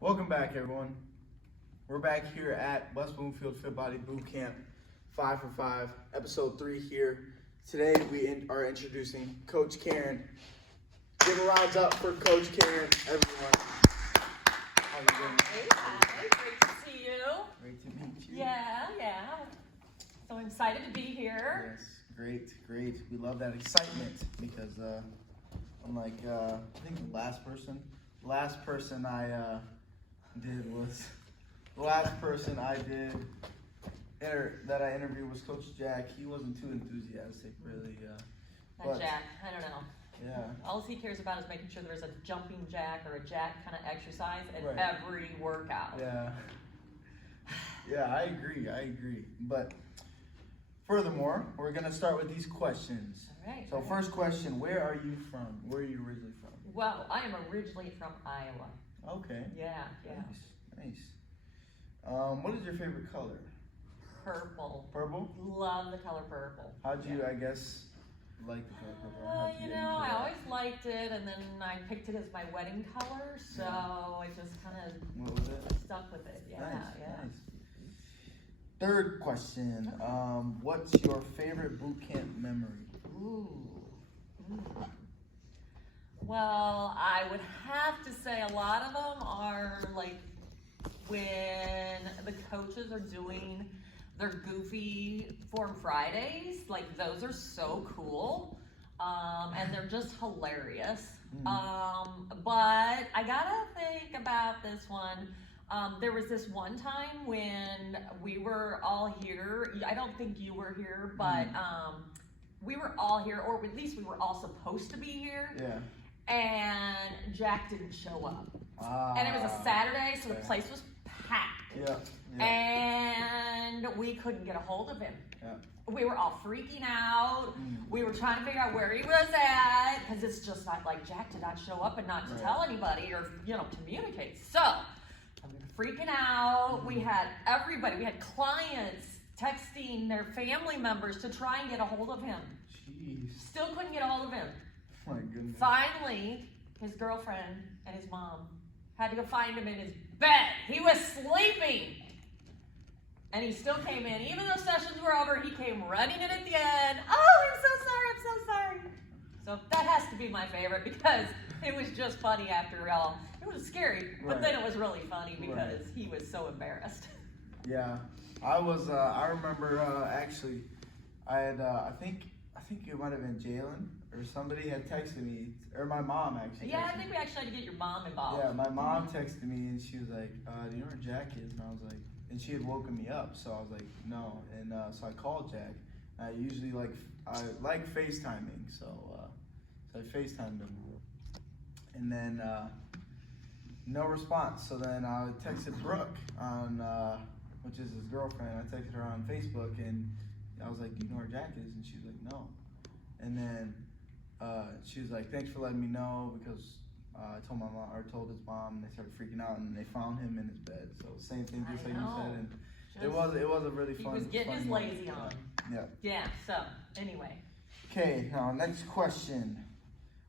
Welcome back, everyone. We're back here at West Bloomfield Fitbody Boot Camp 5 for 5, episode 3 here. Today we are introducing Coach Karen. Give a round up for Coach Karen, everyone. How you doing? Hey, great to see you. Great to meet you. Yeah. So I'm excited to be here. Yes, great. We love that excitement because unlike I think the last person I did was the last person I did that I interviewed was Coach Jack. He wasn't too enthusiastic, really. That Jack, I don't know. Yeah. All he cares about is making sure there's a jumping jack or a jack kind of exercise in Right. every workout. Yeah, I agree. But furthermore, we're gonna start with these questions. All right. So first question, where are you from? Where are you originally from? Well, I am originally from Iowa. Okay. Yeah. Nice. What is your favorite color? Purple. Purple? Love the color purple. How'd you, I guess, like the color purple? How'd you get into I that? always liked it, and then I picked it as my wedding color, so I just kind of What was it? stuck with it. Yeah. Nice. Third question, what's your favorite boot camp memory? Ooh. Well, I would have to say a lot of them are like when the coaches are doing their goofy Form Fridays. Like those are so cool, and they're just hilarious. But I gotta think about this one. There was this one time when we were all here. I don't think you were here, but we were all here, or at least we were all supposed to be here. Yeah. And Jack didn't show up. And it was a Saturday, so the place was packed. Yeah. And we couldn't get a hold of him. Yeah. We were all freaking out. We were trying to figure out where he was at, because it's just not like Jack did not show up and not to tell anybody or, communicate. So, we were freaking out. We had everybody, we had clients texting their family members to try and get a hold of him. Jeez. Still couldn't get a hold of him. My goodness. Finally, his girlfriend and his mom had to go find him in his bed. He was sleeping. And he still came in. Even though sessions were over, he came running in at the end. Oh, I'm so sorry. So that has to be my favorite because it was just funny after all. It was scary, but then it was really funny because he was so embarrassed. Yeah. I remember actually, I had, I think it might have been Jalen or somebody had texted me, or my mom actually. Yeah, I think we actually had to get your mom involved. Yeah, my mom texted me and she was like, do you know where Jack is? And I was like, and she had woken me up, so I was like, no. And so I called Jack. I usually I like FaceTiming, so I FaceTimed him. And then no response. So then I texted Brooke on, which is his girlfriend. I texted her on Facebook and I was like, do you know where Jack is? And she was like, no. And then she was like, thanks for letting me know, because I told my mom, or told his mom, and they started freaking out, and they found him in his bed. So same thing, just like you said, and it was a really fun. He was getting his lazy on. Yeah. So anyway. Okay, now next question.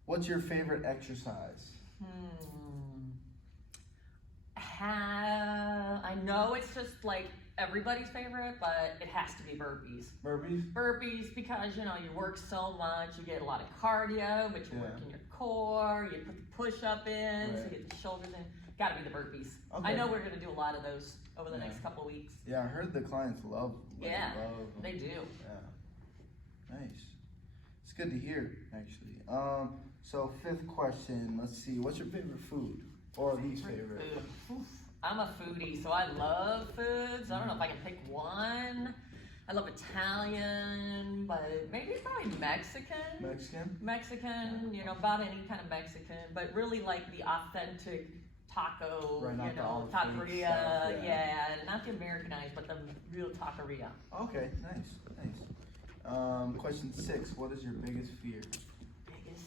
What's your favorite exercise? I know it's just like everybody's favorite, but it has to be burpees. Burpees because, you work so much. You get a lot of cardio, but you work in your core. You put the push-up in, so you get the shoulders in. Got to be the burpees. Okay. I know we're going to do a lot of those over the next couple of weeks. Yeah, I heard the clients love them. They do. Yeah. Nice. It's good to hear, actually. So fifth question, let's see. What's your favorite food? Or least favorite? Food. I'm a foodie, so I love foods. I don't know if I can pick one. I love Italian, but maybe it's probably Mexican. Mexican, about any kind of Mexican, but really like the authentic taco, taqueria, not the Americanized, but the real taqueria. Okay, nice. Question 6, what is your biggest fear? Biggest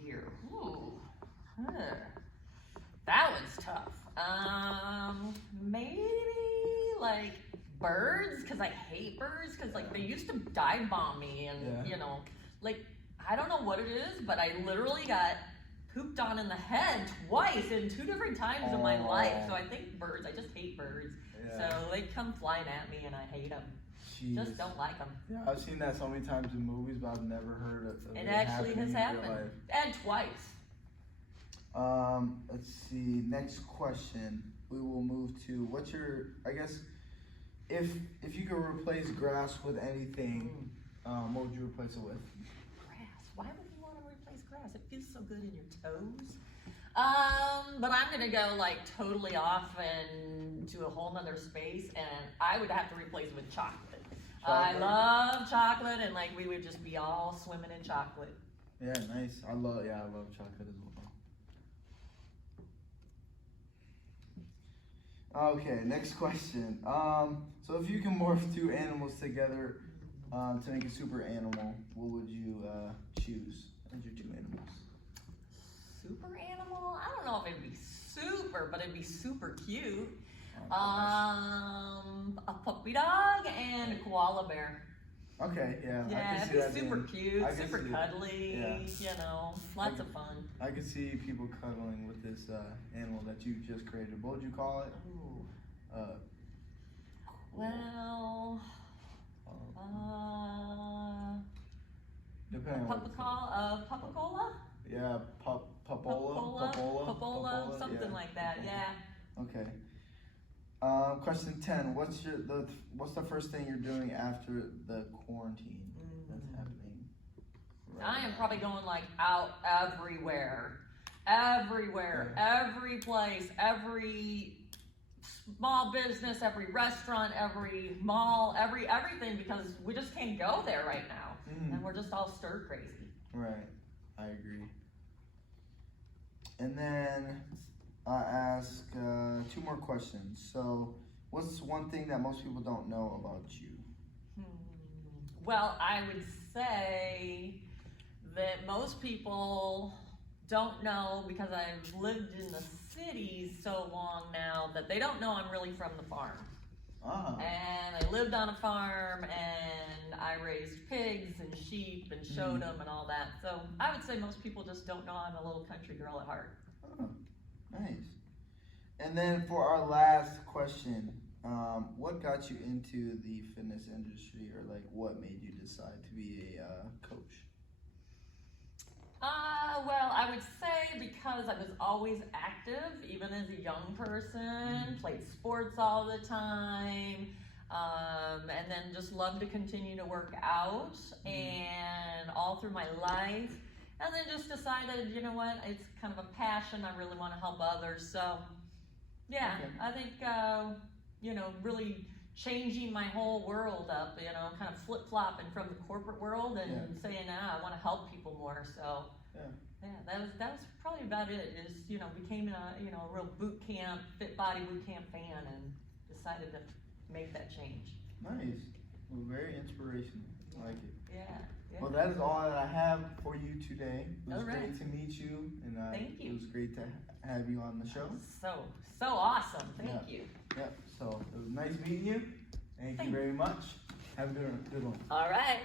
fear? Ooh. That one's tough. Maybe like birds, because I hate birds, because they used to dive bomb me, and I don't know what it is, but I literally got pooped on in the head twice in 2 different times in my life. So I think birds, I just hate birds. Yeah. So they come flying at me and I hate them. Jeez. Just don't like them. Yeah, I've seen that so many times in movies, but I've never heard of It actually has happened. in real life. And twice. Let's see. Next question. We will move to what's your, I guess, if you could replace grass with anything, what would you replace it with? Grass. Why would you want to replace grass? It feels so good in your toes. But I'm gonna go like totally off and to a whole nother space, and I would have to replace it with chocolate. I love chocolate, and like we would just be all swimming in chocolate. Yeah, nice. I love chocolate as well. Okay, next question. So if you can morph 2 animals together to make a super animal, what would you choose as your 2 animals? Super animal? I don't know if it'd be super, but it'd be super cute. Oh, A puppy dog and a koala bear. Okay, yeah. Yeah, it'd be super cute, super cuddly, yeah. You know, lots of fun. I could see people cuddling with this animal that you just created. What would you call it? Ooh. Well, depending on Pupacola? Yeah, Popola, something yeah. like that. Yeah. Okay. Question 10. What's the first thing you're doing after the quarantine that's happening? I am probably going like out everywhere, every place, every small business, every restaurant, every mall, everything, because we just can't go there right now, and we're just all stir crazy. Right. I agree. And then I ask 2 more questions. So, what's one thing that most people don't know about you? Well, I would say that most people don't know, because I've lived in the cities so long now, that they don't know I'm really from the farm. And I lived on a farm, and I raised pigs and sheep and showed them and all that. So I would say most people just don't know I'm a little country girl at heart. Oh, nice. And then for our last question, what got you into the fitness industry, or like what made you decide to be a coach? Well, I would say because I was always active, even as a young person, played sports all the time, and then just loved to continue to work out, and all through my life, and then just decided, you know what, it's kind of a passion, I really want to help others, so, yeah, okay. I think, you know, really changing my whole world up, you know, kind of flip-flopping from the corporate world and saying, I want to help people more, so. Yeah, that was probably about it. Is, you know, became a real boot camp, fitbody boot camp fan, and decided to make that change. Nice, well, very inspirational. I like it. Yeah. Well, that is all that I have for you today. It was All right. great to meet you, and Thank you. It was great to have you on the show. So awesome. Thank you. Yeah. So it was nice meeting you. Thank you very much. Have a good one. All right.